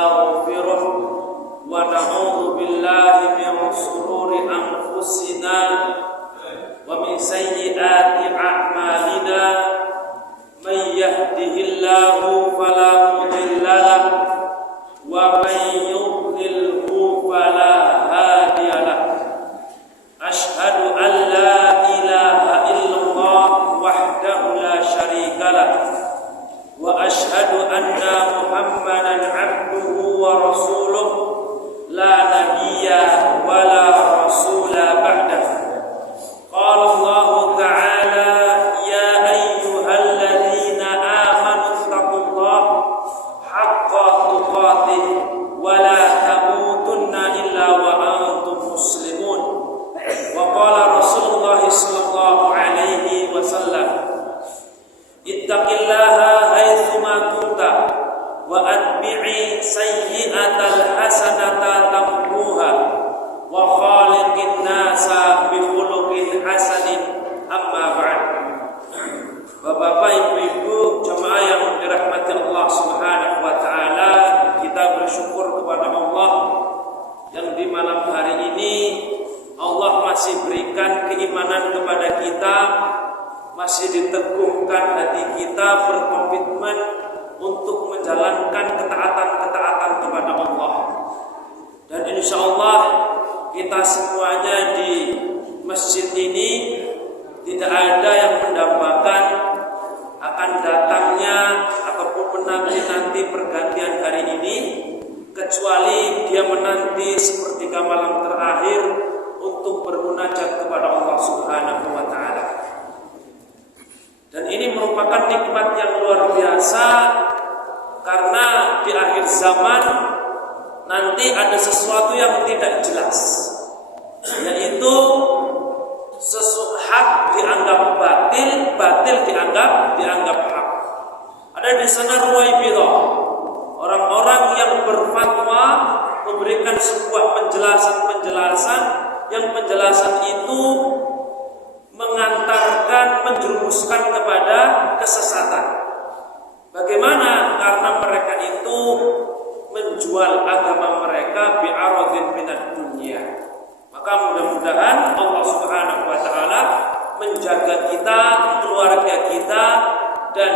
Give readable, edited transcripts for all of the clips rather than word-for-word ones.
ونستغفره ونعوذ بالله من شرور أنفسنا ومن سيئات أعمالنا من يهده الله فلا مضل له ومن يضلله فلا هادي له أشهد أن لا إله إلا الله وحده لا شريك له وأشهد أن محمدا عبده ورسوله لا نبي ولا رسول بعده قال الله تعالى يا أيها الذين آمنوا اتقوا الله حق تقاته ولا تموتن إلا وأنتم مسلمون وقال رسول الله صلى الله عليه وسلم اتق الله حيثما كنت وأتبعي سيئة الحسنة تمحوها وخالق الناس بخلق حسن أما بعد. Bapak, Ibu-ibu jemaah yang dirahmati Allah Subhanahu wa taala, kita bersyukur kepada Allah yang di malam hari ini Allah masih berikan keimanan kepada kita, masih diteguhkan hati kita berkomitmen untuk menjalankan ketaatan-ketaatan kepada Allah. Dan insya Allah kita semuanya di masjid ini tidak ada yang mendambakan akan datangnya ataupun menanti pergantian hari ini, kecuali dia menanti sepertiga malam terakhir untuk bermunajat kepada Allah Subhanahu wa taala. Dan ini merupakan nikmat yang luar biasa, karena di akhir zaman nanti ada sesuatu yang tidak jelas, yaitu hak dianggap batil, batil dianggap hak. Ada di sana Ruwaibidah, orang-orang yang berfatwa memberikan sebuah penjelasan yang penjelasan itu mengantarkan, menjerumuskan kepada kesesatan. Bagaimana? Karena mereka itu menjual agama mereka bi'aradin minad dunya. Maka mudah-mudahan Allah Subhanahu wa taala menjaga kita, keluarga kita, dan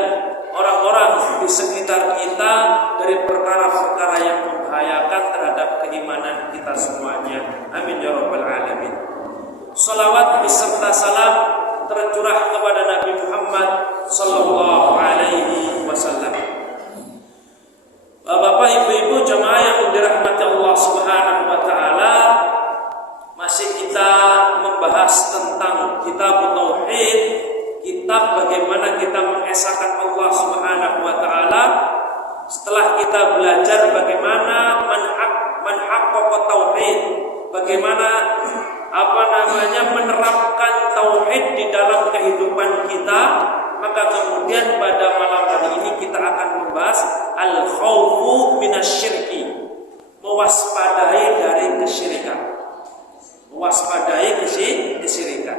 orang-orang di sekitar kita dari perkara-perkara yang membahayakan terhadap keimanan kita semuanya. Amin ya rabbal alamin. Salawat beserta salam tercurah kepada Nabi Muhammad sallallahu alaihi wasallam. Bapak, Ibu-ibu jemaah yang dirahmati Allah Subhanahu wa taala, masih kita membahas tentang kitab tauhid, kitab bagaimana kita mengesahkan Allah Subhanahu wa taala. Setelah kita belajar bagaimana menhaqqaq tauhid, bagaimana menerapkan tauhid di dalam kehidupan kita, maka kemudian pada malam hari ini kita akan membahas al-khawfu minasyirki, mewaspadai dari kesyirikan. Mewaspadai kesyirikan.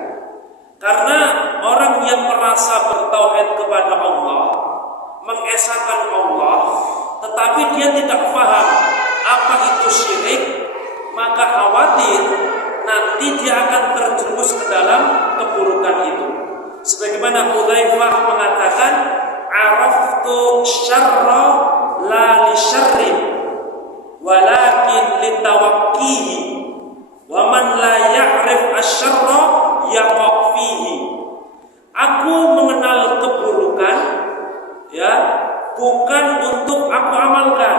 Karena orang yang merasa bertauhid kepada Allah, mengesahkan Allah, tetapi dia tidak paham apa itu syirik, maka khawatir nanti dia akan terjerumus ke dalam keburukan itu. Sebagaimana Hudzaifah mengatakan, araftu syarra la li syarrin walakin litawaqqihi wa man la ya'rif asy-syarra yaqa fihi. Aku mengenal keburukan, ya, bukan untuk aku amalkan.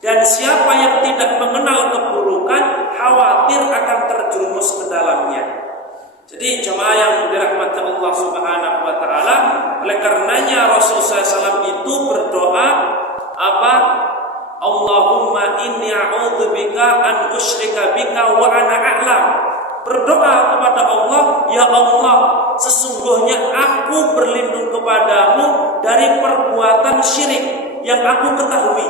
Dan siapa yang tidak mengenal keburukan, khawatir akan terjerumus ke dalamnya. Jadi jemaah yang dirahmati Allah Subhanahu wa taala, oleh karenanya Rasulullah SAW itu berdoa apa? Allahumma inni a'udzubika an usyrika bika wa ana a'lam. Berdoa kepada Allah, ya Allah, sesungguhnya aku berlindung kepadamu dari perbuatan syirik yang aku ketahui.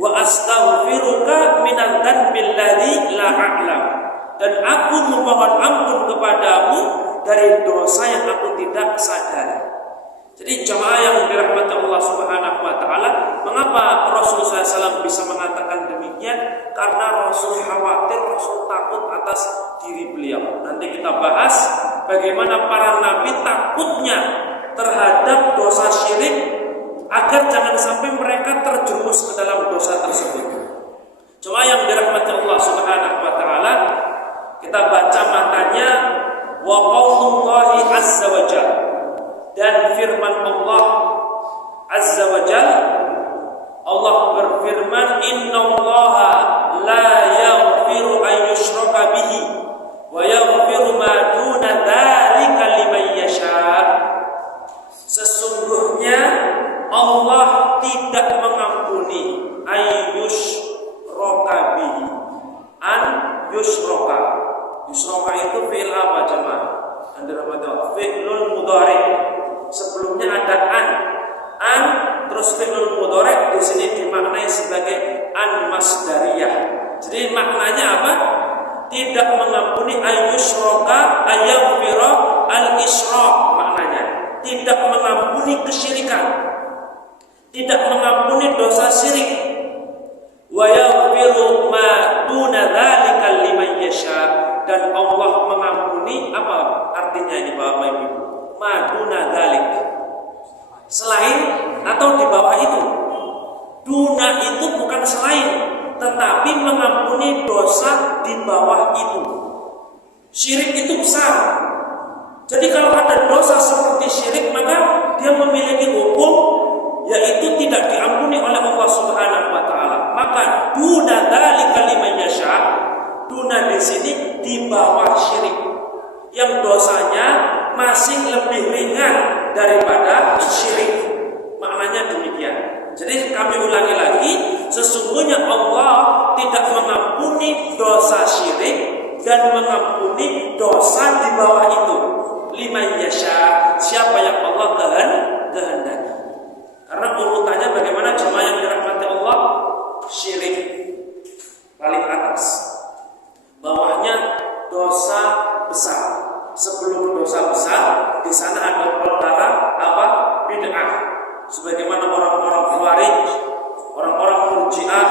Wa astaghfiruka minadz dzambil ladzi la a'lam. Dan aku memohon ampun kepadamu dari dosa yang aku tidak sadari. Jadi jemaah yang dirahmati Allah Subhanahu wa taala, mengapa Rasulullah SAW bagaimana para nabi takutnya terhadap dosa syirik agar jangan sampai mereka terjerumus ke dalam dosa tersebut. Cuma yang dirahmati Allah Subhanahu wa taala, kita baca matanya wa qaulullahi azza wa jalla, dan firman Allah azza wa jalla. Allah berfirman, innallaha la yaghfiru an yushraka bihi wa yaghfiru ma duna dzalika liman yasha. Sesungguhnya Allah tidak mengampuni ayyushraka bihi, an yushraka. Yushraka itu fi'il apa jemaah? Anda dapat fi'lun mudhari. Sebelumnya ada an terus fi'lul mudhari di sini dimaknai sebagai an masdariyah. Jadi maknanya apa? Tidak mengampuni ayyushraka ayyaghfira al-isyraq, maknanya tidak mengampuni kesyirikan, tidak mengampuni dosa syirik. Wa yaghfiru ma duna dzalika liman yasha, dan Allah mengampuni apa artinya ini Bapak Ibu? Ma duna dzalik, selain atau di bawah itu. Duna itu bukan selain, tetapi mengampuni dosa di bawah itu. Syirik itu besar. Jadi kalau ada dosa seperti syirik, maka dia memiliki hukum, yaitu tidak diampuni oleh Allah Subhanahu wa taala. Maka duna dzalika liman yasha, duna di sini di bawah syirik, yang dosanya masih lebih ringan daripada syirik. Maknanya demikian. Jadi kami ulangi lagi, sesungguhnya Allah tidak mengampuni dosa syirik dan mengampuni dosa di bawah itu. Liman yasha, siapa yang Allah kehendaki. Karena urutannya bagaimana jemaah yang dirahmati Allah? Syirik paling atas, bawahnya dosa besar. Sebelum dosa besar, di sana ada perkara apa? Bid'ah. Sebagaimana orang-orang Khawarij, orang-orang Murji'ah,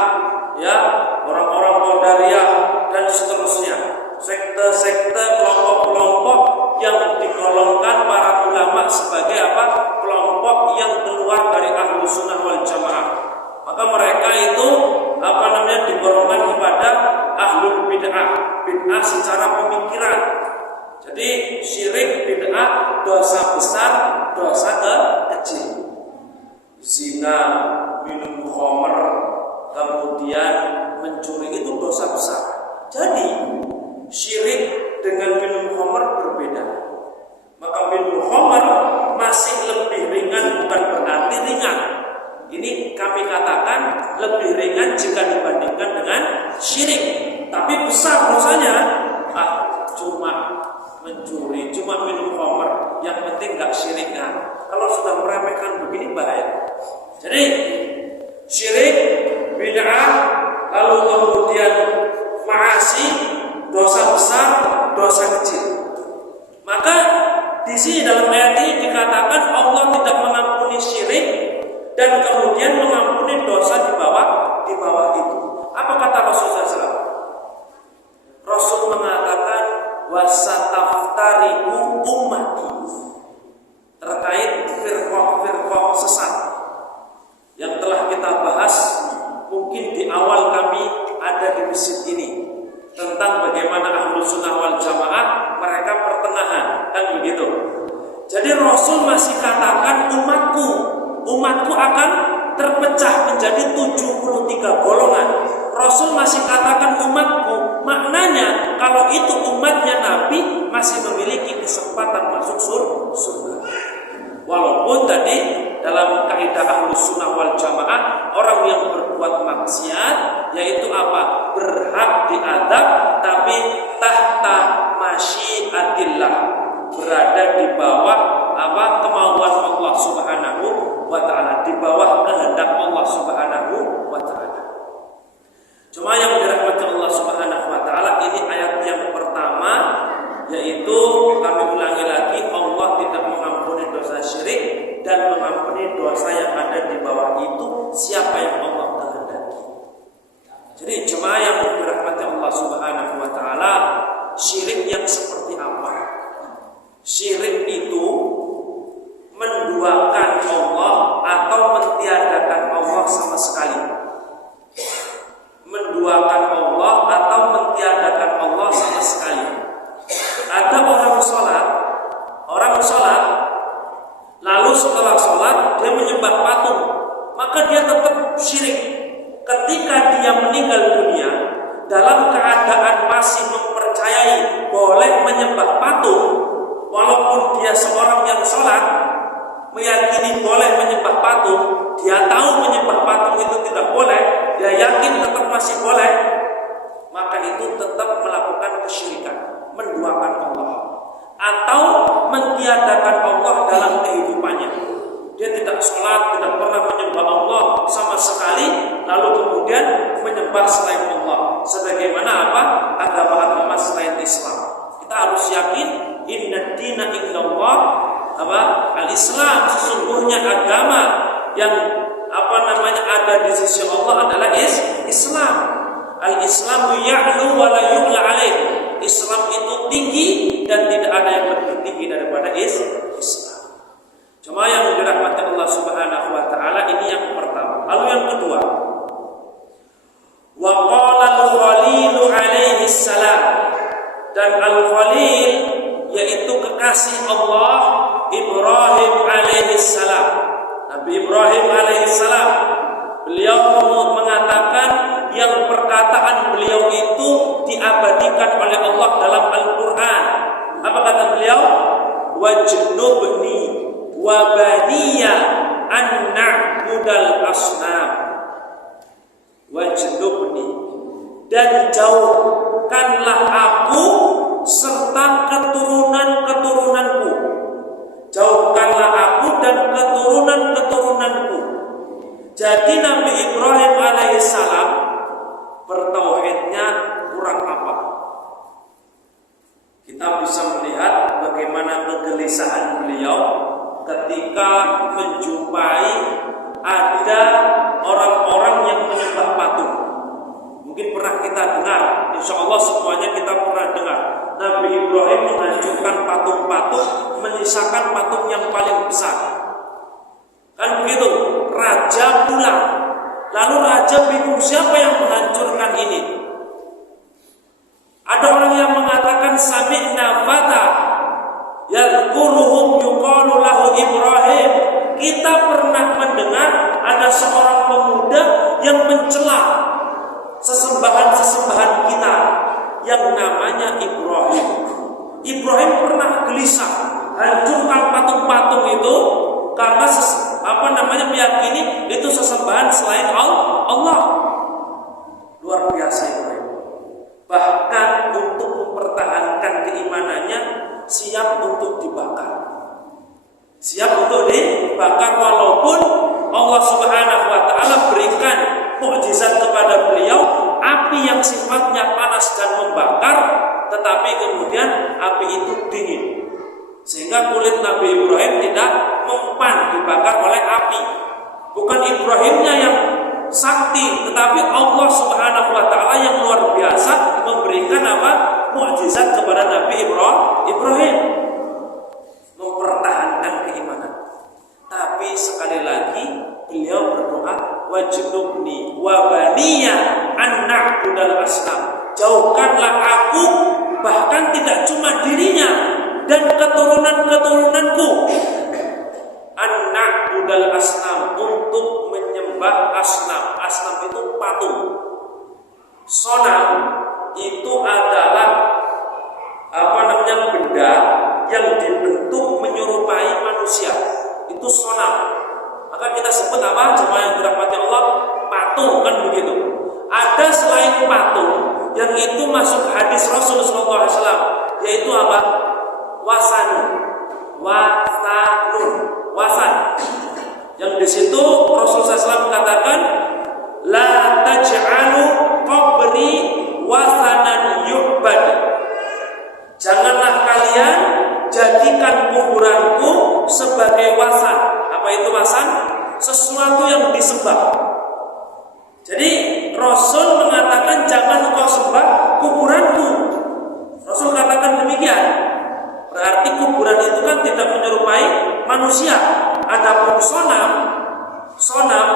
ya, orang-orang Qadariyah dan seterusnya. Sekte-sekte, kelompok-kelompok yang digolongkan para ulama sebagai apa? Kelompok yang keluar dari Ahlus Sunnah wal Jamaah. Maka mereka itu digolongkan kepada ahlul bid'ah, bid'ah secara pemikiran. Jadi syirik, bid'ah, dosa besar, dosa kecil. Zina, minum khamr, kemudian mencuri itu dosa besar. Jadi syirik dengan minum khamr berbeda. Maka minum khamr masih lebih ringan, bukan berarti ringan. Ini kami katakan lebih ringan jika dibandingkan dengan syirik. Tapi besar dosanya. Cuma mencuri, cuma minum khamr, yang penting gak syiriknya. Kalau sudah meremehkan begini bahaya. Jadi syirik, bid'ah, lalu kemudian ma'asi, dosa besar, dosa kecil. Maka di sini dalam ayat ini dikatakan Allah tidak mengampuni syirik dan kemudian mengampuni dosa di bawah itu. Apa kata Rasulullah SAW? Rasul mengatakan wasataftariku ummati, terkait firqah sesat yang telah kita bahas mungkin di awal kami ada di masjid ini, tentang bagaimana Ahlus Sunnah wal Jamaah mereka pertengahan, kan begitu. Jadi Rasul masih katakan umatku akan terpecah menjadi 73 golongan. Rasul masih katakan umatku, maknanya kalau itu umatnya Nabi masih memiliki kesempatan masuk surga. Walaupun tadi dalam kaidah Ahlus Sunnah wal Jamaah, orang yang berbuat maksiat yaitu apa? Berhak diadab, tapi tahta masyiatillah, berada di bawah apa? Kemauan Allah Subhanahu wa taala, di bawah kehendak Allah Subhanahu wa taala. Cuma yang dirahmati Allah Subhanahu wa taala, ini ayat yang pertama, yaitu kami ulangi lagi, Allah tidak mengampuni dosa syirik dan mengampuni dosa yang ada di bawah itu siapa yang Allah kehendaki. Jadi jemaah yang dirahmati Allah Subhanahu wa taala, syirik yang seperti apa? ketika dia meninggal dunia dalam keadaan masih mempercayai boleh menyembah patung, walaupun dia seorang yang sholat, meyakini boleh menyembah patung, dia tahu menyembah patung itu tidak boleh, dia yakin tetap masih boleh, maka itu tetap melakukan kesyirikan, menduakan Allah atau mentiadakan Allah dalam kehidupannya. Dia tidak sholat, tidak pernah menyembah Allah sama sekali, lalu kemudian menyembah selain Allah. Sebagaimana apa? Agama-agama selain Islam. Kita harus yakin inna dina indallah apa? Al-Islam, sesungguhnya agama yang ada di sisi Allah adalah Islam. Al-Islamu ya'lu wa la yu'la alaih. Islam itu tinggi dan tidak ada yang lebih tinggi daripada Islam. Cuma yang dirahmati Allah Subhanahu wa taala ini yang pertama. Lalu yang kedua, wa qala al-Khalil alaihi salam, dan al-Khalil yaitu kekasih Allah Ibrahim alaihi salam. Nabi Ibrahim alaihi salam, beliau mengatakan yang perkataan beliau itu diabadikan oleh Allah dalam Al-Qur'an. Apa kata beliau? Wajnubni wa baniya an na'budal asnam. Wajnubni, dan jauhkanlah aku serta keturunan-keturunanku. Jauhkanlah aku dan keturunan-keturunanku. Jadi Nabi Ibrahim alaihissalam bertauhidnya kurang apa? Kita bisa melihat bagaimana kegelisahan beliau ketika menjumpai ada orang-orang yang menyembah patung. Mungkin pernah kita dengar, insya Allah semuanya kita pernah dengar, Nabi Ibrahim menghancurkan patung-patung, menyisakan patung yang paling besar. Kan begitu, raja pulang. Lalu raja bingung siapa yang menghancurkan ini. Ada orang yang mengatakan sami'na fata yadhkuruhum yuqalu lahu Ibrahim. Kita pernah mendengar ada seorang pemuda yang mencela sesembahan-sesembahan kita yang namanya Ibrahim. Ibrahim pernah gelisah hancurkan patung-patung itu karena meyakini itu sesembahan selain Allah. Luar biasa Ibrahim. Bahkan untuk mempertahankan keimanannya siap untuk dibakar. Siap untuk dibakar walaupun Allah Subhanahu wa taala berikan mukjizat kepada beliau, api yang sifatnya panas dan membakar, tetapi kemudian api itu dingin. Sehingga kulit Nabi Ibrahim tidak mempan dibakar oleh api. Bukan Ibrahimnya yang sakti, tetapi Allah Subhanahu wa taala yang luar biasa memberikan mukjizat kepada Nabi Ibrahim, mempertahankan keimanan. Tapi sekali lagi beliau berdoa, wajnubni wa baniya an na'budal asnam. Jauhkanlah aku, bahkan tidak cuma dirinya dan keturunan-keturunanku, an na'budal asnam, untuk menyembah asnam. Asnam itu patung. Sonam itu adalah benda yang dibentuk menyerupai manusia. Itu sonam. Maka kita sebut jemaah yang dirahmati Allah, patung, kan begitu. Ada selain patung yang itu masuk hadis Rasulullah SAW, yaitu wasan. Yang di situ Rasulullah SAW katakan, la taj'alu qabri wasanan yu'bad. Janganlah kalian jadikan kuburanku sebagai wasan. Apa itu wasan? Sesuatu yang disembah. Jadi Rasul mengatakan jangan kau sembah kuburanku. Rasul katakan demikian. Berarti kuburan itu kan tidak menyerupai manusia. Adapun sonam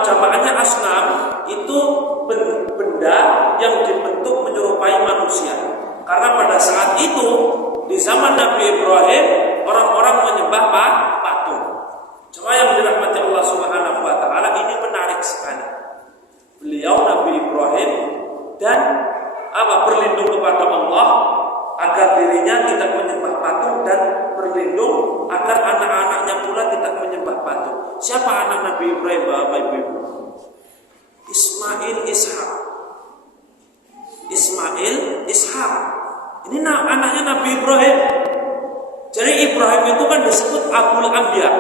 jamaknya asnam, itu benda yang dibentuk menyerupai manusia. Karena pada saat itu di zaman Nabi Ibrahim orang-orang menyembah patung. Cuma yang dirahmati Allah Subhanahu wa taala, ini menarik sekali. Beliau Nabi Ibrahim dan berlindung agar anak-anaknya pula tidak menyembah patung. Siapa anak Nabi Ibrahim, Bapak Ibu? Ismail, Ishak. Ini anaknya Nabi Ibrahim. Jadi Ibrahim itu kan disebut Abul Anbiya,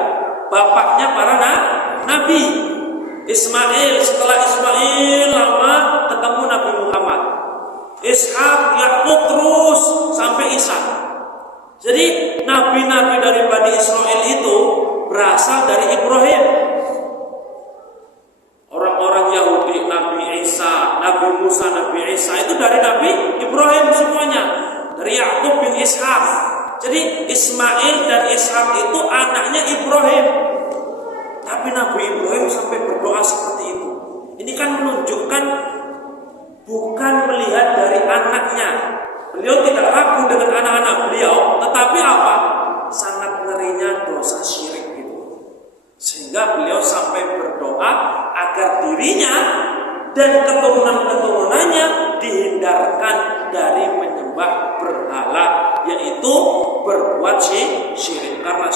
bapaknya para nabi. Ismail, setelah Ismail lama ketemu Nabi Muhammad. Ishak, Yakub, terus sampai Isa. Jadi nabi-nabi dari Bani Israel itu berasal dari Ibrahim. Orang-orang Yahudi, Nabi Isa, Nabi Musa, Nabi Isa itu dari Nabi Ibrahim semuanya. Dari Yakub bin Ishak. Jadi Ismail dan Ishak itu anaknya Ibrahim. Tapi Nabi Ibrahim sampai berdoa seperti itu. Ini kan menunjukkan bukan melihat dari anaknya. Beliau tidak ragu dengan anak-anak beliau, tetapi apa? Sangat ngerinya dosa syirik itu. Sehingga beliau sampai berdoa agar dirinya dan keturunan-keturunannya dihindarkan dari menyembah berhala, yaitu berbuat syirik. Karena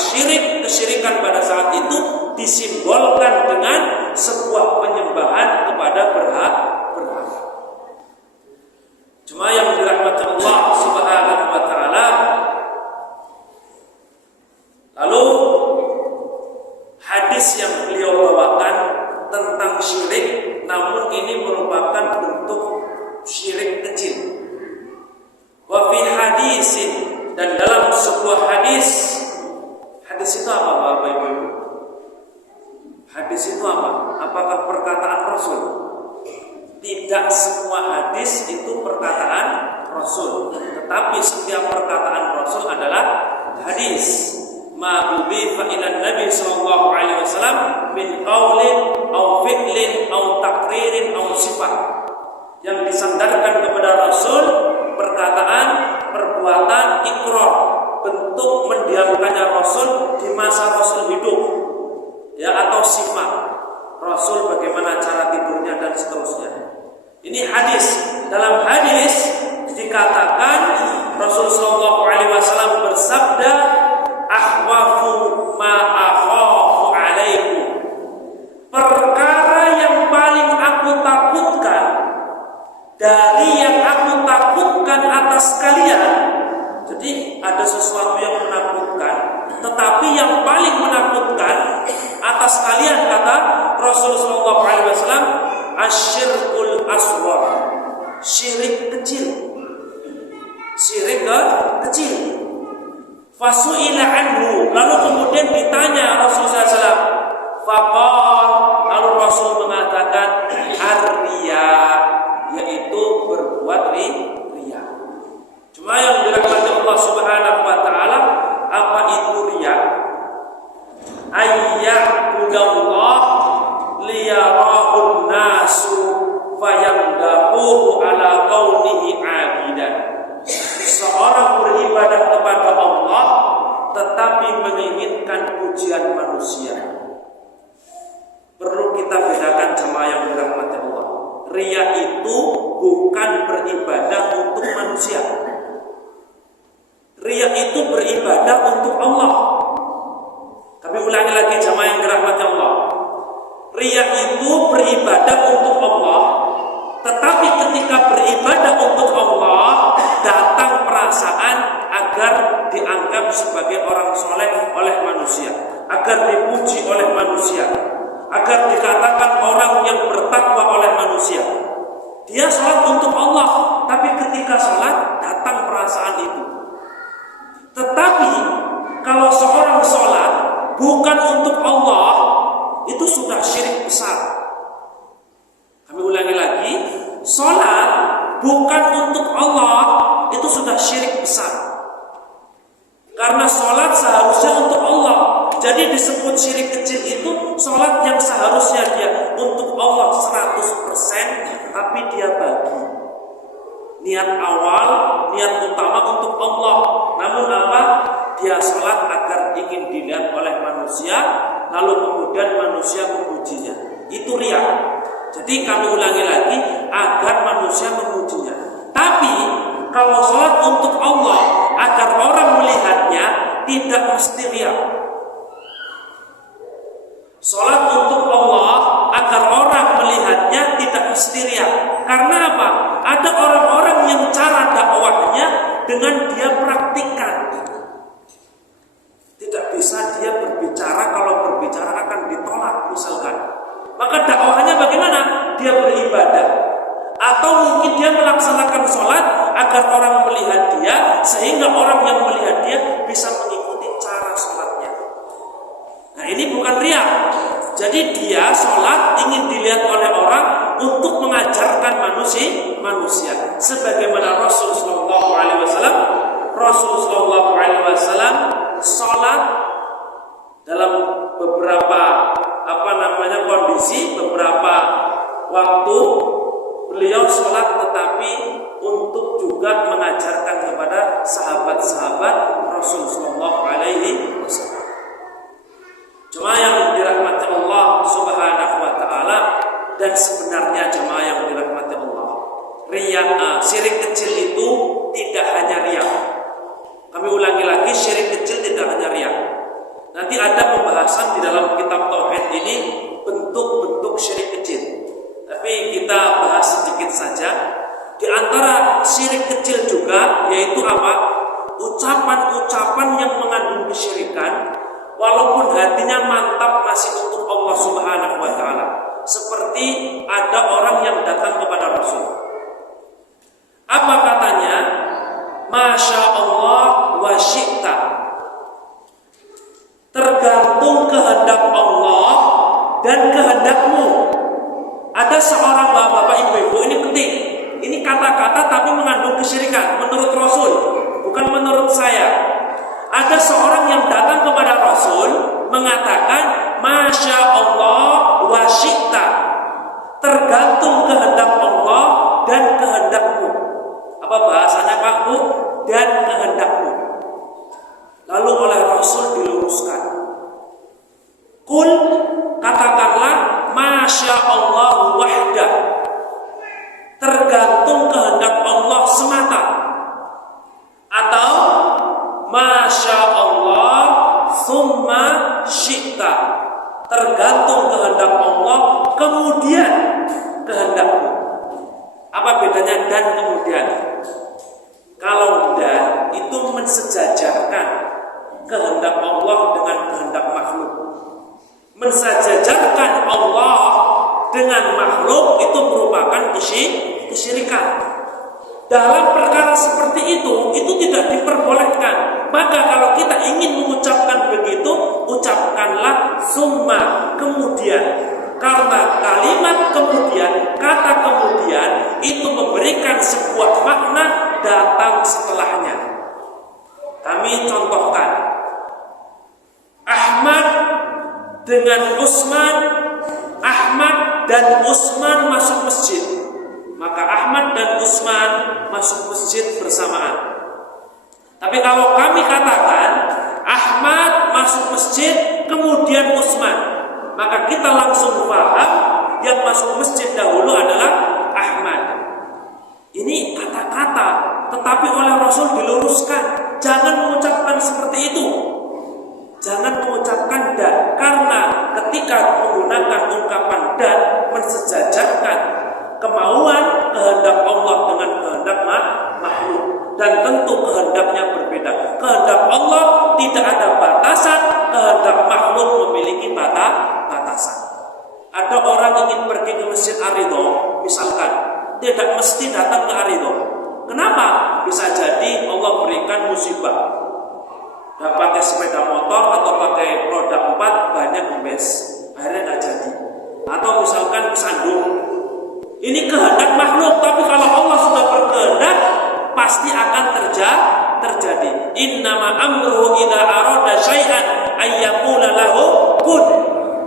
kesyirikan pada saat itu disimbolkan dengan sebuah penyembahan kepada berhala. Cuma yang dirahmati Allah Subhanahu wa taala, lalu hadis yang beliau bawakan tentang syirik, namun ini merupakan bentuk syirik kecil. Wa fi hadisin, dan dalam sebuah hadis itu apa Bapak Ibu? Hadis itu apa? Apakah perkataan Rasul? Tidak semua hadis itu perkataan Rasul, tetapi setiap perkataan Rasul adalah hadis. Ma ubifa ila Nabi sallallahu alaihi wasallam min qaulin aw fi'lin aw taqririn aw sifat. Yang disandarkan kepada Rasul perkataan, perbuatan, ikrar, bentuk mendiamkannya Rasul di masa Rasul hidup, ya, atau sifat Rasul bagaimana cara tidurnya dan seterusnya. Ini hadis. Dalam hadis dikatakan Rasul sallallahu alaihi wasallam bersabda, "Akhwafu ma akhafu alaikum." Perkara yang paling aku takutkan dari yang aku takutkan atas kalian. Jadi ada sesuatu yang menakutkan, tetapi yang paling menakutkan atas kalian, kata Rasul sallallahu alaihi wasallam, asyirkul asghar, syirik kecil. Syirik kecil. Fasu'ila anhu, lalu kemudian ditanya Rasulullah SAW. Faqal, lalu Rasul mengatakan ar-riya, yaitu berbuat riya. Cuma yang dirahmati Allah Subhanahu wa taala, apa itu riya? Ayya'budallah liyarahun nasu fayamdahuhu ala kaunihi abidan. Seorang beribadah kepada Allah tetapi menginginkan pujian manusia. Perlu kita bedakan jemaah yang dirahmati Allah. Riya itu bukan beribadah untuk manusia. Riya itu beribadah untuk Allah. Kami ulangi lagi jemaah yang dirahmati Allah. Riya itu beribadah untuk Allah, tetapi ketika beribadah untuk Allah datang perasaan agar dianggap sebagai orang soleh oleh manusia, agar dipuji oleh manusia, agar dikatakan orang yang bertakwa oleh manusia. Dia sholat untuk Allah, tapi ketika sholat datang perasaan itu. Tetapi kalau seorang sholat bukan untuk Allah, itu sudah syirik besar. Kami ulangi lagi, sholat bukan untuk Allah, itu sudah syirik besar. Karena sholat seharusnya untuk Allah. Jadi disebut syirik kecil itu sholat yang seharusnya dia untuk Allah 100%, tapi dia bagi. Niat awal, niat utama untuk Allah. Namun apa? Dia sholat agar ingin dilihat oleh manusia, lalu kemudian manusia memujinya. Itu riya. Jadi kami ulangi lagi, agar manusia memujinya. Tapi kalau sholat untuk Allah agar orang melihatnya, Karena apa? Ada orang-orang yang cara dakwahnya dengan dia praktikkan. Tidak bisa dia berbicara, kalau berbicara akan ditolak misalkan. Maka dakwahnya bagaimana? Dia beribadah. Atau mungkin dia melaksanakan sholat agar orang melihat dia, sehingga orang yang melihat dia bisa mengikuti cara sholatnya. Nah, ini bukan riya. Jadi dia sholat ingin dilihat oleh orang untuk mengajarkan manusia. Sebagaimana Rasul Sallallahu Alaihi Wasallam sholat dalam beberapa kondisi, beberapa waktu beliau sholat, tetapi untuk juga mengajarkan kepada sahabat-sahabat Rasul Sallallahu Alaihi Wasallam. Jemaah yang dirahmati Allah Subhanahu Wa Taala, dan sebenarnya jemaah yang dirahmati Allah, syirik kecil itu tidak hanya riya. Kami ulangi lagi, syirik kecil tidak hanya riya. Nanti ada pembahasan di dalam kitab Tauhid ini bentuk-bentuk syirik kecil. Tapi kita bahas sedikit saja. Di antara syirik kecil juga yaitu apa? Ucapan-ucapan yang mengandung kesyirikan, walaupun hatinya mantap masih untuk Allah Subhanahu Wa Taala. Seperti ada orang yang datang kepada Rasul. Apa katanya? Masya Allah wa syi'ta. Tergantung kehendak Allah dan kehendakmu. Ada seorang bapak-bapak, ibu-ibu, ini penting. Ini kata-kata tapi mengandung kesyirikan menurut Rasul, bukan menurut saya. Ada seorang yang datang kepada Rasul mengatakan Masya Allah wa syi'ta. Tergantung kehendak Allah dan kehendakmu. Apa bahasanya Pak Bu? Dan kehendakmu. Lalu oleh Rasul diluruskan. Kul, katakanlah Masya Allah wahda. Tergantung kehendak Allah semata. Atau Masya Allah summa syi'ta. Tergantung kehendak Allah kemudian kehendakmu. Apa bedanya dan kemudian? Kalau dan itu mensejajarkan kehendak Allah dengan kehendak makhluk. Mensejajarkan Allah dengan makhluk itu merupakan kesyirikan. Dalam perkara seperti itu tidak diperbolehkan. Maka kalau kita ingin mengucapkan begitu, ucapkanlah summa, kemudian. Karena kalimat kemudian, kata kemudian itu memberikan sebuah makna datang setelahnya. Kami contohkan Ahmad dengan Utsman, Ahmad dan Utsman masuk masjid. Maka Ahmad dan Utsman masuk masjid bersamaan. Tapi kalau kami katakan Ahmad masuk masjid kemudian Utsman, maka kita langsung paham yang masuk masjid dahulu adalah Ahmad. Ini kata-kata, tetapi oleh Rasul diluruskan. Jangan mengucapkan seperti itu. Jangan mengucapkan dan, karena ketika menggunakan ungkapan dan mensejajarkan kemauan kehendak Allah dengan kehendak makhluk, dan tentu kehendaknya berbeda. Kehendak Allah tidak ada batasan, kehendak makhluk memiliki batasan. Ada orang ingin pergi ke Masjid Ar-Ridho, misalkan, tidak mesti datang ke Ar-Ridho. Kenapa? Bisa jadi Allah berikan musibah. Nggak pakai sepeda motor atau pakai roda 4 banyak gembes, akhirnya nggak jadi. Atau misalkan kesandung. Ini kehendak makhluk, tapi kalau Allah sudah berkehendak pasti akan terjadi. Innama amruhu idza arada syai'an ayyaqula lahu kun.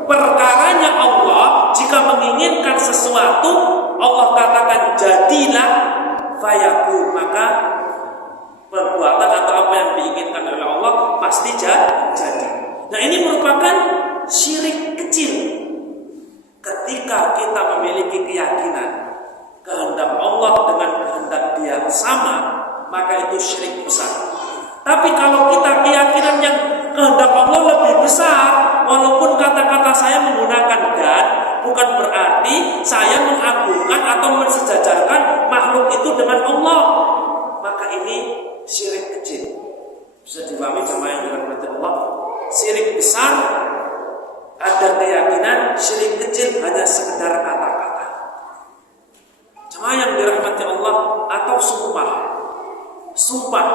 Perkaranya Allah jika menginginkan sesuatu, Allah katakan jadilah fayakun, maka perbuatan atau apa yang diinginkan oleh Allah pasti jadi. Nah, ini merupakan syirik kecil. Ketika kita memiliki keyakinan kehendak Allah dengan kehendak Dia sama, maka itu syirik besar. Tapi kalau kita keyakinan yang kehendak Allah lebih besar, walaupun kata-kata saya menggunakan dan, bukan berarti saya mengagungkan atau mensejajarkan Jemaah yang dirahmati Allah, atau sumpah. Sumpah.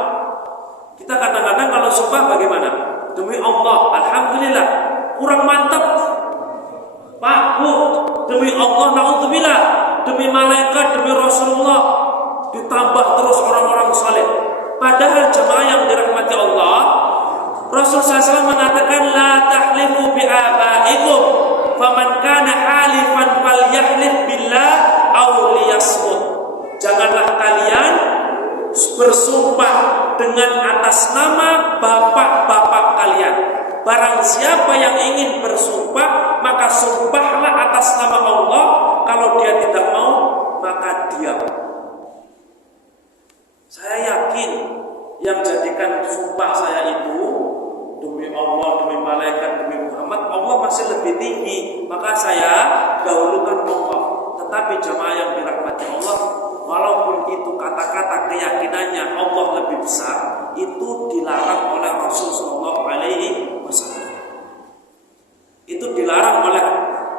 Kita kadang-kadang kalau sumpah bagaimana? Demi Allah, alhamdulillah. Kurang mantap. Pak, Bu, demi Allah, naudzubillah. Demi malaikat, demi Rasulullah. Ditambah terus orang-orang saleh. Padahal jemaah yang dirahmati Allah, Rasul SAW mengatakan la tahlifu bi'abaikum faman kana halifan falyahlif billah aw liyasmut. Janganlah kalian bersumpah dengan atas nama bapak-bapak kalian. Barang siapa yang ingin bersumpah, maka sumpahlah atas nama Allah. Kalau dia tidak mau, maka diam. Saya yakin yang jadikan sumpah saya itu demi Allah, demi malaikat, demi Muhammad, Allah masih lebih tinggi. Maka saya dahulukan Allah. Tetapi jemaah yang dirahmati Allah, walaupun itu kata-kata keyakinannya Allah lebih besar, itu dilarang oleh Rasul Shallallahu Alaihi Wasallam. Itu dilarang oleh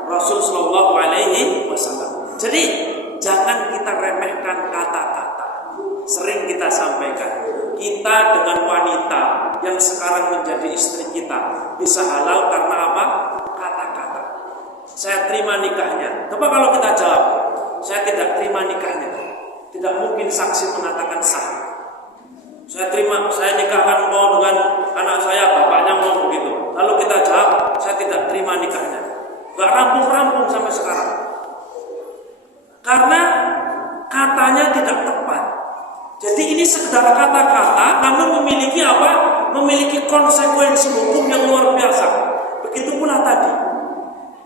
Rasul Shallallahu Alaihi Wasallam. Jadi jangan kita remehkan kata-kata. Sering kita sampaikan, kita dengan wanita yang sekarang menjadi istri kita bisa halal karena apa? Kata-kata. Saya terima nikahnya. Coba kalau kita jawab, saya tidak terima nikahnya. Tidak mungkin saksi mengatakan sah. Saya nikahkan mau dengan anak saya, bapaknya mau begitu. Lalu kita jawab, saya tidak terima nikahnya. Gak rampung-rampung sampai sekarang. Karena katanya tidak tepat. Jadi ini sekedar kata-kata, namun memiliki apa? Memiliki konsekuensi hukum yang luar biasa. Begitu pula tadi,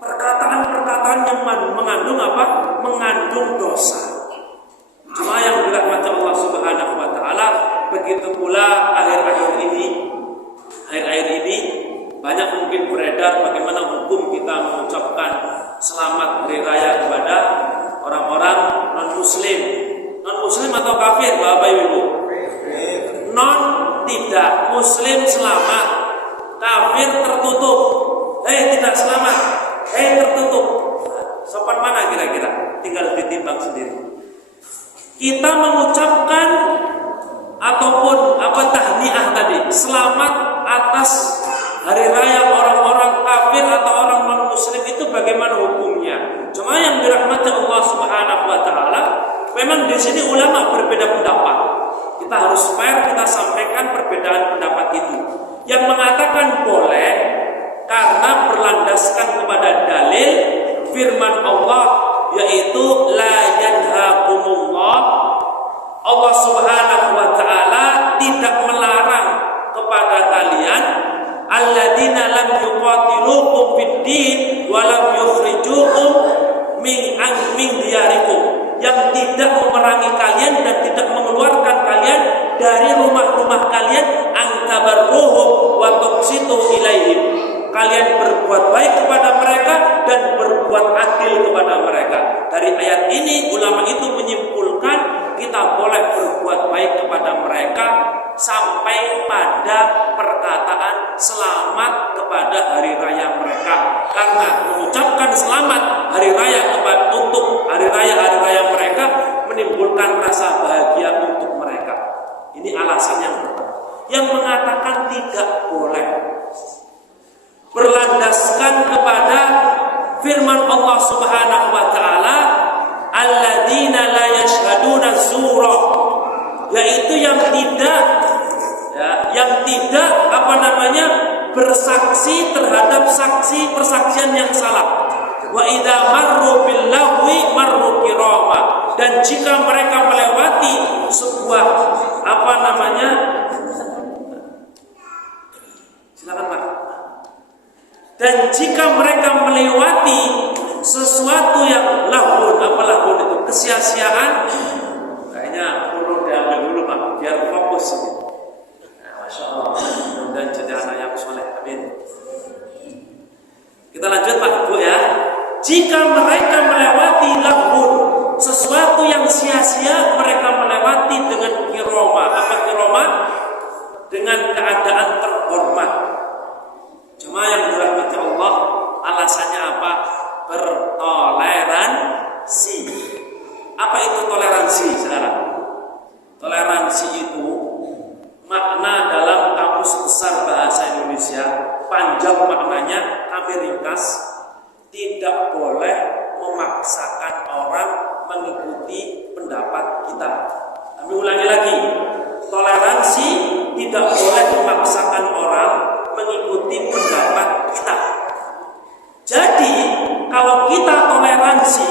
perkataan-perkataan yang mengandung apa? Mengandung dosa. Cuma yang dirahmati Allah Subhanahu Wa Taala, begitu pula akhir-akhir ini banyak mungkin beredar bagaimana hukum kita mengucapkan selamat hari raya kepada orang-orang non-Muslim. Non-Muslim atau kafir, Bapak Ibu? Non, tidak. Muslim selamat, kafir tertutup. Tidak selamat, tertutup. Sopan mana kira-kira? Tinggal ditimbang sendiri. Kita mengucapkan ataupun tahniah tadi, selamat atas hari raya orang-orang kafir atau orang non-Muslim, itu bagaimana hukumnya? Cuma yang dirahmati Allah Subhanahu Wa Taala, memang di sini ulama berbeda pendapat. Kita harus fair, kita sampaikan perbedaan pendapat itu. Yang mengatakan boleh karena berlandaskan kepada dalil firman Allah, yaitu la yanhaqumullah. Allah Subhanahu Wa Taala tidak melarang kepada kalian alladzina lam yuqatilukum fid din wa lam yukhrijukum min diyarikum, yang tidak memerangi kalian dan tidak mengeluarkan kalian dari rumah-rumah kalian, antabarruhum wa tuqsitu ilaihim. Kalian berbuat baik kepada mereka dan berbuat adil kepada mereka. Dari ayat ini ulama itu menyimpulkan kita boleh berbuat baik kepada mereka sampai pada perkataan selamat kepada hari raya mereka. Karena mengucapkan selamat hari raya untuk hari raya mereka menimbulkan rasa bahagia untuk mereka. Ini alasan yang pertama. Yang mengatakan tidak boleh berlandaskan kepada firman Allah Subhanahu Wa Taala, alladzina la yashhaduna zura, yaitu yang tidak bersaksi terhadap persaksian yang salah. Wa idza marru bil lahwi marru kirama, dan jika mereka melewati sebuah silakan Pak. Dan jika mereka melewati sesuatu yang lahun itu kesia-siaan, kayaknya perlu diambil dulu Pak, biar fokus. Masya Allah, dan jadi anak yang soleh, amin. Kita lanjut Pak Bu ya. Jika mereka melewati lahun, sesuatu yang sia-sia, mereka melewati dengan kiroma. Apa kiroma? Dengan keadaan terhormat. Cuma yang dirahmati Allah, alasannya apa? Bertoleransi. Apa itu toleransi? pendapat kita. Kami ulangi lagi, toleransi tidak boleh memaksakan orang mengikuti pendapat kita. Jadi kalau kita toleransi,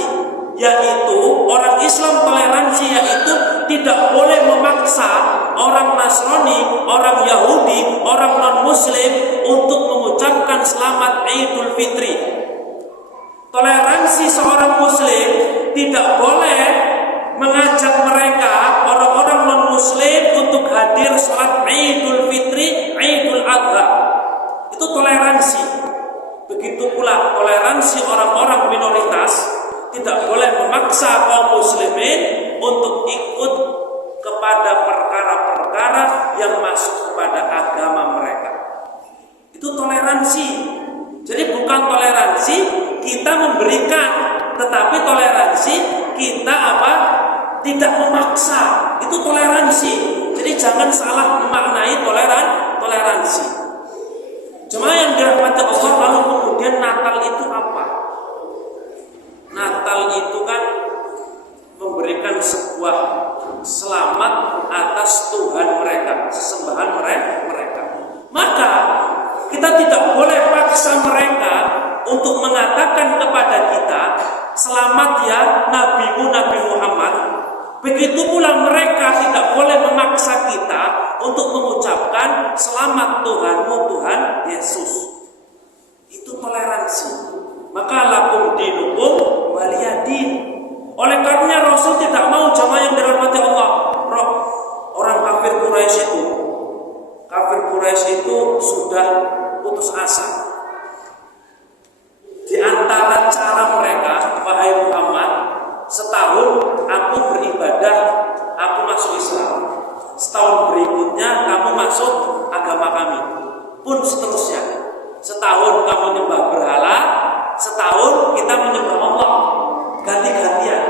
yaitu orang Islam toleransi, yaitu tidak boleh memaksa orang Nasrani, orang Yahudi, orang non-Muslim untuk mengucapkan selamat Idul Fitri. Toleransi seorang Muslim tidak boleh mengajak mereka, orang-orang non-Muslim, untuk hadir sholat Idul Fitri, Idul Adha. Itu toleransi. Begitu pula toleransi orang-orang minoritas tidak boleh memaksa kaum muslimin untuk ikut kepada perkara-perkara yang masuk kepada agama mereka. Itu toleransi. Jadi bukan toleransi kita memberikan, tetapi toleransi kita tidak memaksa. Itu toleransi. Jadi jangan salah memaknai toleransi. Jemaah yang dirahmati Allah, lalu kemudian Natal itu apa? Natal itu kan memberikan sebuah selamat atas Tuhan mereka, sesembahan mereka. Maka kita tidak boleh paksa mereka untuk mengatakan kepada kita, selamat ya Nabi Muhammad. Begitu pula mereka tidak boleh memaksa kita untuk mengucapkan selamat Tuhanmu Tuhan Yesus. Itu toleransi. Maka lakum dinukum waliyadin. Oleh karenanya Rasul tidak mau, jamaah yang dirahmati Allah, orang kafir Quraisy itu sudah putus asa. Di antara cara mereka, wahai Muhammad, setahun aku beribadah, aku masuk Islam. Setahun berikutnya kamu masuk agama kami. Pun seterusnya. Setahun kamu menyembah berhala, setahun kita menyembah Allah. Ganti-gantian.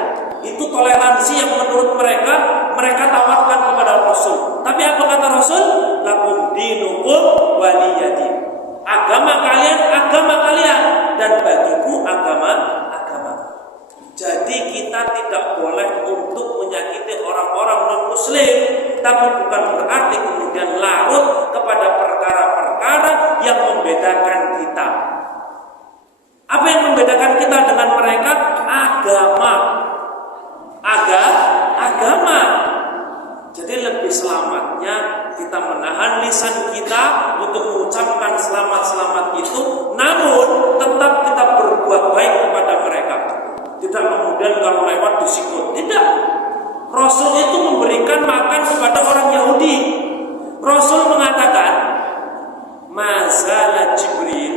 Itu toleransi yang menurut mereka tawarkan kepada Rasul. Tapi apa kata Rasul? Lakum dinukum waliyadin. Agama kalian dan bagiku agama. Jadi kita tidak boleh untuk menyakiti orang-orang non-Muslim, tapi bukan berarti kemudian larut kepada perkara-perkara yang membedakan kita. Apa yang membedakan kita dengan mereka? Agama. Jadi lebih selamatnya kita menahan lisan kita untuk mengucapkan selamat itu, namun tetap kita berbuat baik kepada mereka. Tidak kemudian kalau lewat disikut. Tidak. Rasul itu memberikan makan kepada orang Yahudi. Rasul mengatakan, mazala Jibril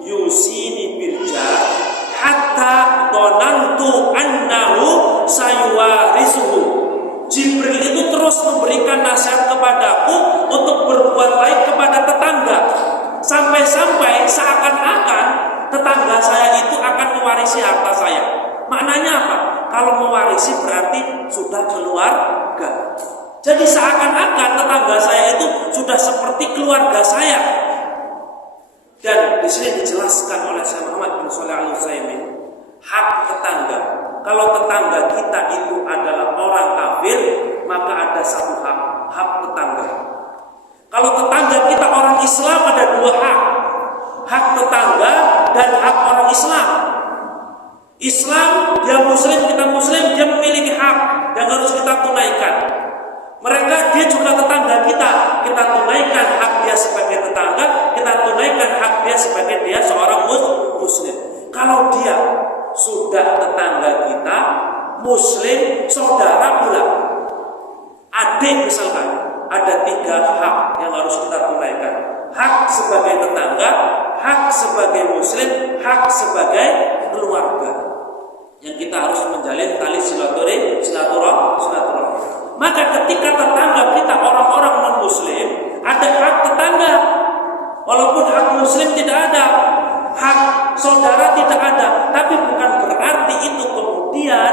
yusini birja hatta donantu annahu sayuwarisuhu. Jibril itu terus memberikan nasihat kepadaku untuk berbuat baik kepada tetangga, sampai-sampai seakan-akan tetangga saya itu akan mewarisi harta saya. Maknanya apa? Kalau mewarisi berarti sudah keluarga. Jadi seakan-akan tetangga saya itu sudah seperti keluarga saya. Dan di sini dijelaskan oleh Syekh Muhammad bin Shalih Al-Utsaimin, hak tetangga. Kalau tetangga kita itu adalah orang kafir, maka ada satu hak tetangga. Kalau tetangga kita orang Islam, ada dua hak tetangga dan hak orang Islam. Islam, dia Muslim, kita Muslim, dia memiliki hak yang harus kita tunaikan. Dia juga tetangga kita tunaikan hak dia sebagai tetangga, kita tunaikan hak dia sebagai dia seorang Muslim. Kalau dia sudah tetangga kita, Muslim, saudara pula, adik misalkan, ada 3 hak yang harus kita tunaikan. Hak sebagai tetangga, hak sebagai Muslim, hak sebagai keluarga, yang kita harus menjalin tali silaturahmi. Maka ketika tetangga kita orang-orang non-Muslim, ada hak tetangga, walaupun hak Muslim tidak ada, hak saudara tidak ada. Tapi bukan berarti itu kemudian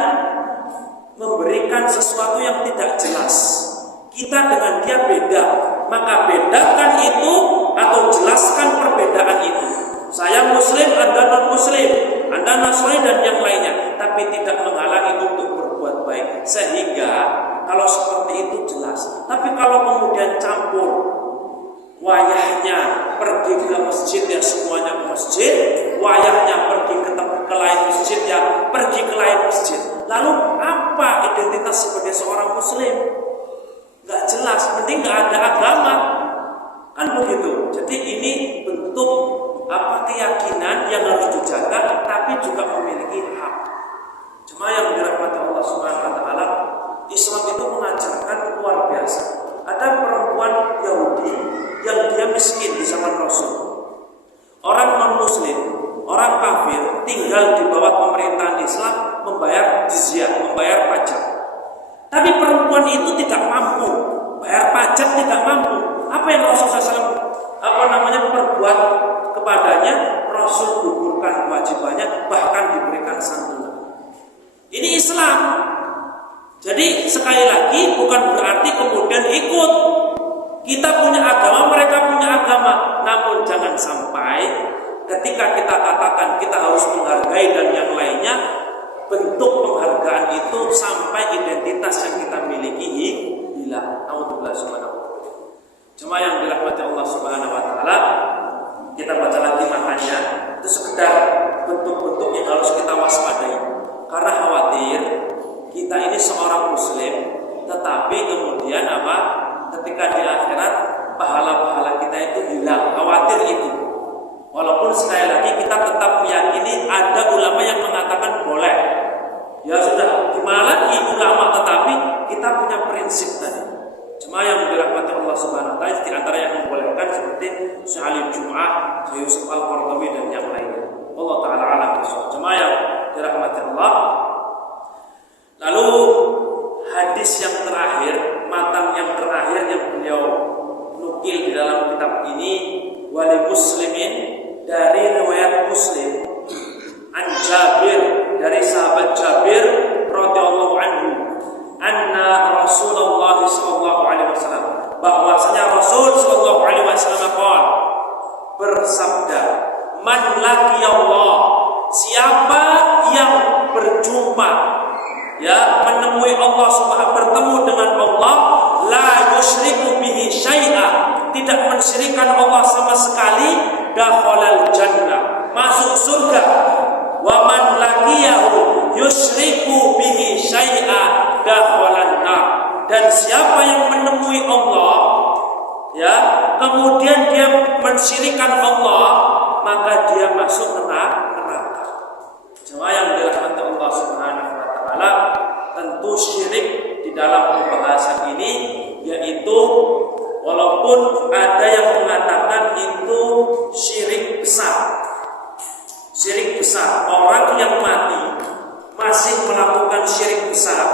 memberikan sesuatu yang tidak jelas. Kita dengan dia beda, maka bedakan itu atau jelaskan perbedaan itu. Saya Muslim, Anda non-Muslim, Anda Nasrani dan yang lainnya, tapi tidak menghalangi untuk berbuat baik. Sehingga wayahnya pergi ke masjid ya semuanya ke masjid, wayahnya pergi ke lain masjid ya pergi ke lain masjid. Lalu apa identitas sebagai seorang muslim? Gak jelas, penting gak ada agama, kan begitu. Jadi ini bentuk keyakinan yang harus dijaga, tapi juga memiliki hak. Cuma yang dirahmati Allah Subhanahu Wa Taala, Islam itu mengajarkan luar biasa. Ada perempuan Yahudi yang dia miskin di zaman Rasul. Orang non-muslim, orang kafir tinggal di bawah pemerintahan Islam, membayar jizyah, membayar pajak. Tapi perempuan itu tidak mampu, bayar pajak tidak mampu. Apa yang Rasulullah SAW perbuat kepadanya? Rasul gugurkan kewajibannya, bahkan diberikan santunan. Ini Islam. Jadi sekali lagi bukan berarti kemudian ikut. Kita punya agama, mereka punya agama. Namun jangan sampai ketika kita katakan kita harus menghargai dan yang lainnya, bentuk penghargaan itu sampai identitas yang kita miliki hilang. Alhamdulillah subhanahu wa ta'ala. Cuma yang dirahmati Allah Subhanahu wa taala, kita baca lagi makanya itu sekedar bentuk-bentuk yang harus kita waspadai. Karena khawatir kita ini seorang muslim, tetapi kemudian ketika di akhirat pahala-pahala kita itu hilang. Khawatir itu. Walaupun sekali lagi kita tetap meyakini ada ulama yang mengatakan boleh. Ya sudah, gimana lagi ulama, tetapi kita punya prinsip tadi. Cuma yang dirahmati Allah Subhanahu wa taala di antara yang membolehkan seperti Syekh Ali Jum'ah, Syekh Yusuf Al-Qaradawi dan yang lainnya. Allah taala alam bisawab. Cuma yang dirahmati Allah. Lalu hadis yang terakhir, matan yang terakhir yang beliau nukil di dalam kitab ini, wali muslimin, dari riwayat Muslim, an Jabir, dari sahabat Jabir radhiyallahu anhu, anna Rasulullah sallallahu alaihi wasallam, bahwasanya Rasul sallallahu alaihi wasallam bersabda, man laqiyallah, siapa yang berjumpa, ya, menemui Allah Subhanahu, bertemu dengan Allah, la yusyriku bihi syai'a, tidak mensyirikkan Allah sama sekali, dakhalal jannah, masuk surga. Wa man laqiyahu yusyriku bihi syai'a, dakhalan nar. Dan siapa yang menemui Allah, ya, kemudian dia mensyirikkan Allah, maka dia masuk neraka. Cuma yang dirahmati Allah Subhanahu wa taala, tentu syirik di dalam pembahasan ini yaitu, walaupun ada yang mengatakan itu syirik besar. Syirik besar, orang yang mati masih melakukan syirik besar,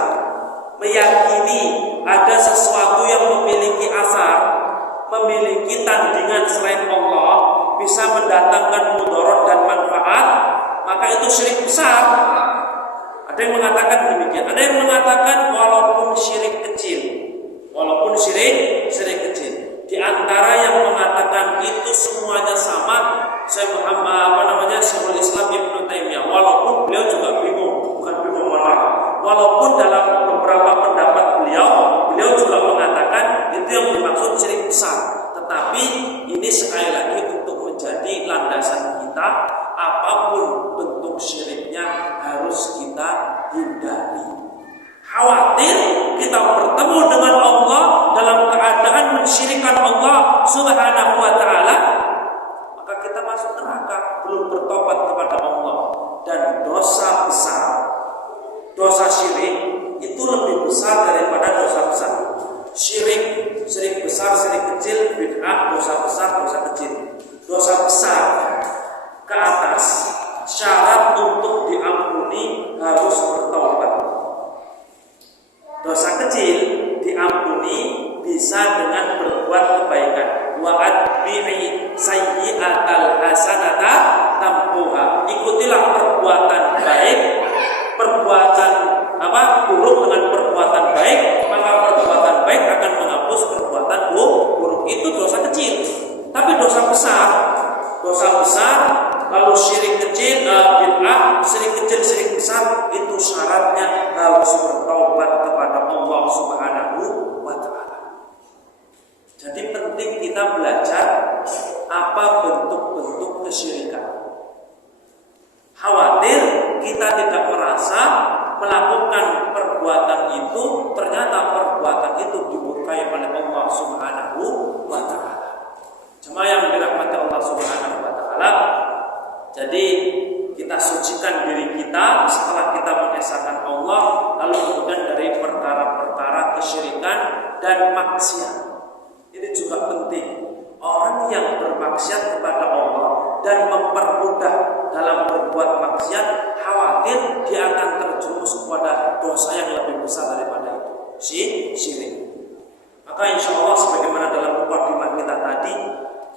meyakini ada sesuatu yang memiliki asar, memiliki tandingan selain Allah, bisa mendatangkan mudarat dan manfaat, maka itu syirik besar. Ada yang mengatakan demikian, ada yang mengatakan walaupun syirik kecil, walaupun syirik kecil. Di antara yang mengatakan itu semuanya sama, Syekh Syekhul Islam Ibnu Taimiyah, walaupun beliau juga bingung, bukan bingung malah, walaupun dalam beberapa pendapat beliau juga mengatakan itu yang dimaksud syirik besar. Tetapi ini sekali lagi untuk menjadi landasan kita, apapun bentuk syiriknya harus kita hindari. Khawatir kita bertemu dengan Allah dalam keadaan mensyirikkan Allah Subhanahu wa taala, maka kita masuk neraka, belum bertobat kepada Allah. Dan dosa besar, dosa syirik itu lebih besar daripada dosa besar. Syirik besar, syirik kecil, bid'ah, dosa besar, dosa kecil. Dosa besar ke atas, syarat untuk diampuni harus bertaubat. Dosa kecil diampuni bisa dengan berbuat kebaikan. Wa atbi'i sayyi'atal hasanata tampuha. Ikutilah perbuatan baik, perbuatan buruk dengan perbuatan baik, maka perbuatan baik akan menghapus perbuatan buruk. Itu dosa kecil. Tapi dosa besar, lalu syirik kecil, bid'ah, syirik kecil, syirik besar, itu syaratnya harus bertaubat kepada Allah Subhanahu wa taala. Jadi penting kita belajar dan maksiat. Ini juga penting. Orang yang bermaksiat kepada Allah dan mempermudah dalam berbuat maksiat, khawatir dia akan terjerumus kepada dosa yang lebih besar daripada itu, syirik. Maka insya Allah sebagaimana dalam mukadimah kita tadi,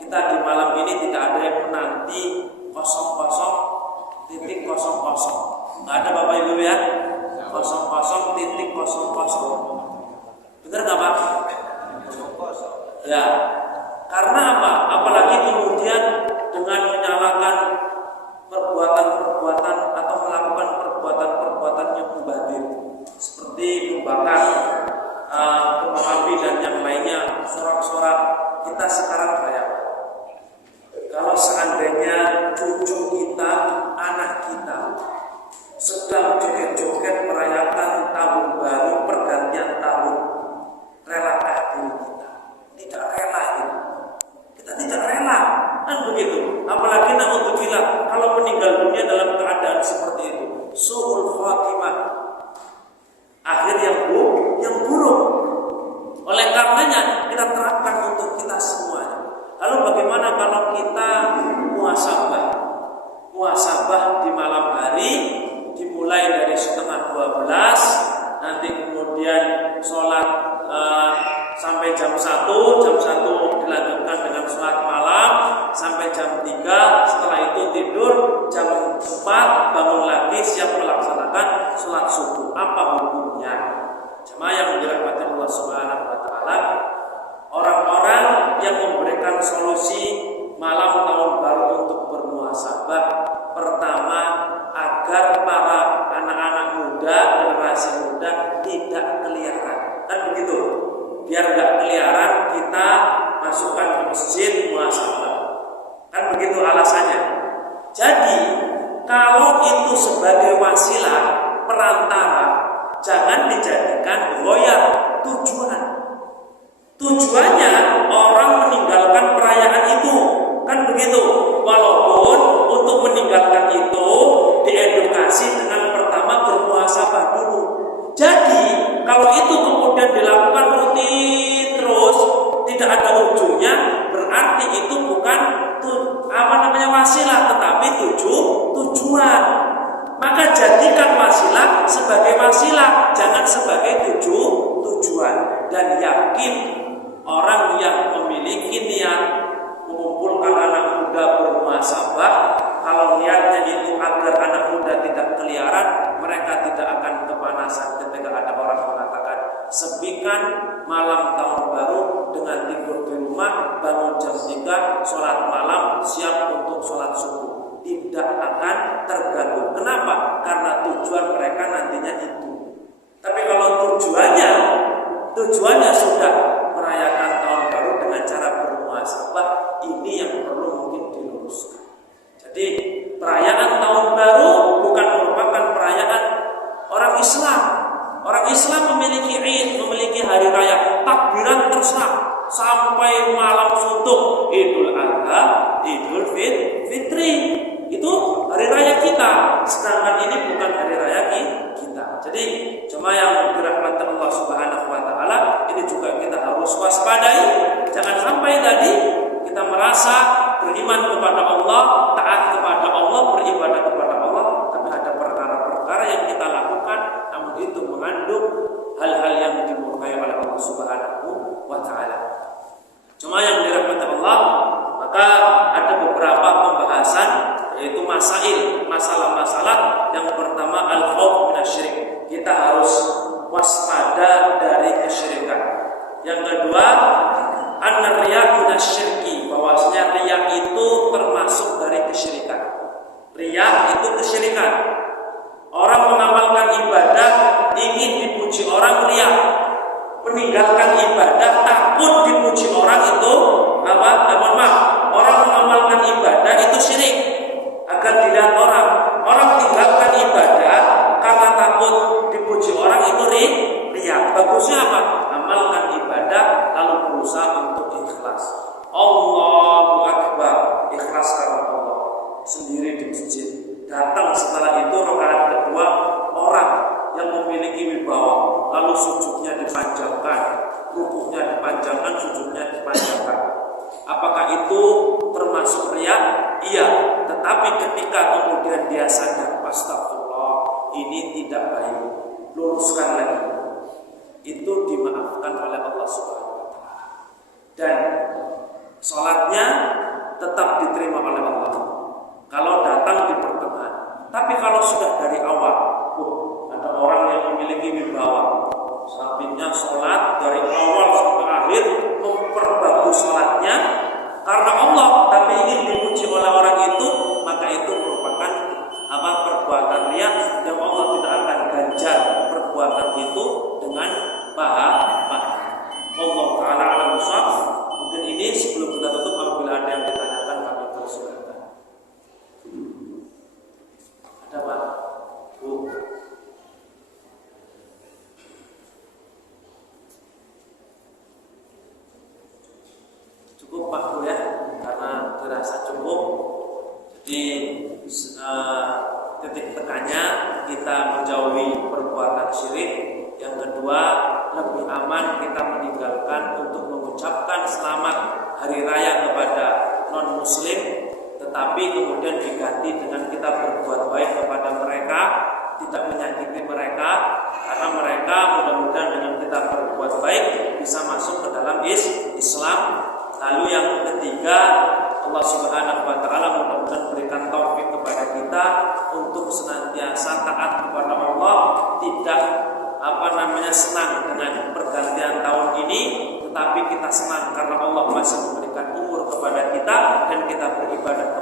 kita di malam ini tidak ada yang menanti 00.00. Nggak ada Bapak Ibu ya? 00.00. Benar nggak Pak? Ya. Karena apa? Apalagi kemudian dengan menyalakan perbuatan-perbuatan atau melakukan perbuatan-perbuatan yang mubazir, seperti membakar kembang api dan yang lainnya, sorak-sorak. Kita sekarang kayak kalau seandainya cucu kita, anak kita sedang joget-joget merayakan tahun baru, pergantian tahun, relakah diri kita? Tidak rela itu. Kita tidak rela, kan begitu. Apalagi na'udzubillah kalau meninggal dunia dalam keadaan seperti itu, su'ul khatimah, akhir yang buruk. Oleh karenanya kita terapkan untuk kita semuanya. Lalu bagaimana kalau kita muhasabah di malam hari, dimulai dari 11:30, nanti kemudian sholat sampai jam 1 dilanjutkan dengan sholat malam sampai jam 3, setelah itu tidur, jam 4 bangun lagi siap melaksanakan sholat subuh. Apa hukumnya? Jemaah yang dirahmati Allah Subhanahu wa taala, orang-orang yang memberikan solusi malam tahun baru untuk bermuhasabah, pertama, agar para anak-anak muda, generasi muda tidak keliaran. Kan begitu? Biar nggak keliaran, kita masukkan ke masjid muhasabah. Kan begitu alasannya. Jadi kalau itu sebagai wasilah perantara, jangan dijadikan goyah tujuan. Tujuannya orang meninggalkan perayaan itu, kan begitu. Walaupun untuk meninggalkan itu diedukasi dengan pertama bermuhasabah dulu. Jadi kalau itu kemudian dilakukan rutin terus, tidak ada ujungnya, berarti itu bukan wasilah, tetapi tujuan. Maka jadikan wasilah sebagai wasilah, jangan sebagai tujuan. Dan yakin orang yang memiliki niat mengumpulkan anak muda bermuhasabah, kalau niatnya itu agar anak muda tidak keliaran, mereka tidak akan kepanasan ketika ada orang mengatakan sepikan malam tahun baru dengan tidur di rumah, bangun jam 3, sholat malam, siap untuk sholat subuh. Tidak akan terganggu. Kenapa? Karena tujuan mereka nantinya itu. Tapi kalau tujuannya sudah merayakan tahun baru dengan cara bermuhasabah, ini yang perlu mungkin diluruskan. Jadi perayaan tahun baru bukan merupakan perayaan orang Islam. Orang Islam memiliki Id, memiliki hari raya, takbiran terserah sampai malam suntuk, Idul Adha, Idul Fitri. Itu hari raya kita, sedangkan ini bukan hari raya kita. Jadi cuma yang dirahmati Allah Subhanahu wa taala, ini juga kita harus waspadai. Jangan sampai tadi kita merasa beriman kepada Allah, taat kepada Allah, beribadah kepada Allah, tapi ada perkara-perkara yang kita lakukan namun itu mengandung hal-hal yang dimurkai oleh Allah Subhanahu wa taala. Cuma yang dirahmati Allah, maka ada beberapa pembahasan, yaitu masalah-masalah. Yang pertama, al-khauf minasyirik. Kita harus waspada dari kesyirikan. Yang kedua, an-riya minasyirki, bahwasanya riya itu termasuk dari kesyirikan. Riya itu kesyirikan. Orang mengamalkan ibadah ingin dipuji orang, riya. Meninggalkan ibadah takut dipuji orang, itu orang mengamalkan ibadah itu syirik agar dilihat orang. Orang tinggalkan ibadah karena takut dipuji orang, itu riya. Bagusnya apa? Amalkan ibadah lalu berusaha untuk ikhlas. Allahu Akbar, ikhlas karena Allah, sendiri di masjid. Datang setelah itu rakaat kedua, orang yang memiliki wibawa, lalu sujudnya dipanjangkan, rukuk dipanjangkan, sujudnya dipanjangkan. Apakah itu termasuk riya? Iya. Tetapi ketika kemudian dia sadar, astagfirullah, ini tidak baik, luruskan lagi. Itu dimaafkan oleh Allah Subhanahu wa taala. Dan sholatnya tetap diterima oleh Allah kalau datang di pertengahan. Tapi kalau sudah dari awal, ada orang yang memiliki wibawa, sampingnya sholat dari awal sampai akhir, memperbagus sholatnya karena Allah, tapi ingin dipuji oleh orang itu, maka itu merupakan perbuatan riya yang Allah tidak akan ganjar perbuatan itu dengan pahala. Allah Ta'ala alam shawab. Mungkin ini sebelum kita tutup, apabila ada yang ditanyakan kami persilakan. Ada Pak? Bu? Cukup Pak Bu ya, karena dirasa cukup. Jadi titik tekannya kita menjauhi perbuatan syirik. Yang kedua, lebih aman kita meninggalkan untuk mengucapkan selamat hari raya kepada non muslim, tetapi kemudian diganti dengan kita berbuat baik kepada mereka, tidak menyakiti mereka, karena mereka mudah-mudahan dengan kita berbuat baik bisa masuk ke dalam Islam. Lalu yang ketiga, Allah Subhanahu wa taala mudah-mudahan berikan taufik kepada kita untuk senantiasa taat kepada Allah, tidak senang dengan pergantian tahun ini, tetapi kita senang karena Allah masih memberikan umur kepada kita dan kita beribadah